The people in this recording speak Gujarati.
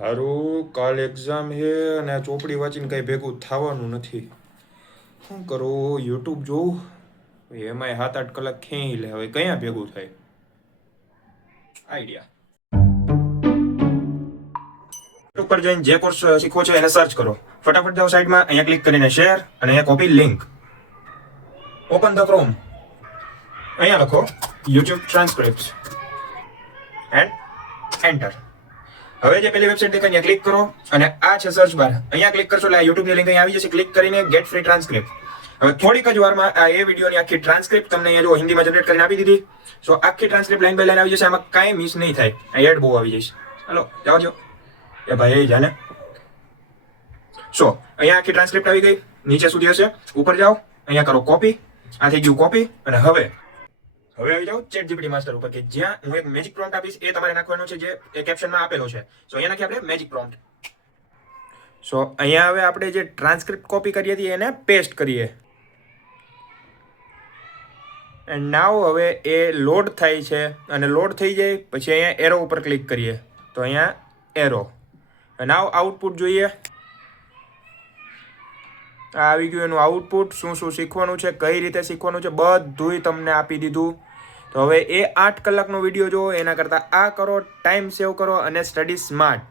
હારું કાલ એક્ઝામ છે અને આ ચોપડી વાંચીને કંઈ ભેગું થવાનું નથી. શું કરું? યુટ્યુબ જોઉં. એમાંય 7-8 કલાક ખેંચી લે. હવે ક્યાં ભેગું થાય? આઈડિયા. યુટ્યુબ પર જઈને જે કોર્સ શીખવો છે એને સર્ચ કરો. ફટાફટ જાઓ સાઈડમાં, અહીંયા ક્લિક કરીને શેર અને અહીંયા copy link. Open the chrome. અહીંયા લખો YouTube ટ્રાન્સક્રિપ્ટ્સ એન્ડ એન્ટર. હવે જે પેલી વેબસાઇટ દેખાય ત્યાં ક્લિક કરો અને આ છે સર્ચ બાર. અહીંયા ક્લિક કરશો એટલે આ YouTube ની લિંક અહીં આવી જશે. ક્લિક કરીને ગેટ ફ્રી ટ્રાન્સક્રિપ્ટ. હવે થોડીક જ વારમાં આ એ વિડીયોની આખી ટ્રાન્સક્રિપ્ટ તમને અહીંયા જો હિન્દીમાં જનરેટ કરીને આપી દીધી. સો આખી ટ્રાન્સક્રિપ્ટ લાઈન બાય લાઈન આવી જશે. આમાં કાંઈ મિસ નહીં થાય. આ એડ બહુ આવી જશે. હાલો જાઓ જો એ ભાઈ જાને. સો અહીંયા આખી ટ્રાન્સક્રિપ્ટ આવી ગઈ. નીચે સુધી હશે. ઉપર જાઓ, અહીંયા કરો કોપી. આ થઈ ગયું કોપી. અને હવે આવી જાઓ ChatGPT માસ્ટર ઉપર કે જ્યાં હું એક મેજિક પ્રોમ્પ્ટ આપીશ એ તમારે નાખવાનો છે જે કેપ્શનમાં આપેલો છે. સો અહીંયા નાખીએ આપણે મેજિક પ્રોમ્પ્ટ. સો અહીંયા હવે આપણે જે ટ્રાન્સક્રિપ્ટ કોપી કરી હતી એને પેસ્ટ કરીએ. એન્ડ નાવ હવે એ લોડ થાય છે અને લોડ થઈ જાય પછી અહીંયા એરો ઉપર ક્લિક કરીએ તો અહીંયા એરો. નાવ આઉટપુટ જોઈએ. આ આવી ગયું એનું આઉટપુટ. શું શું શીખવાનું છે, કઈ રીતે શીખવાનું છે બધુંય તમને આપી દીધું. તો હવે એ 8 કલાકનો વિડીયો જુઓ એના કરતાં આ કરો, ટાઈમ સેવ કરો અને સ્ટડી સ્માર્ટ.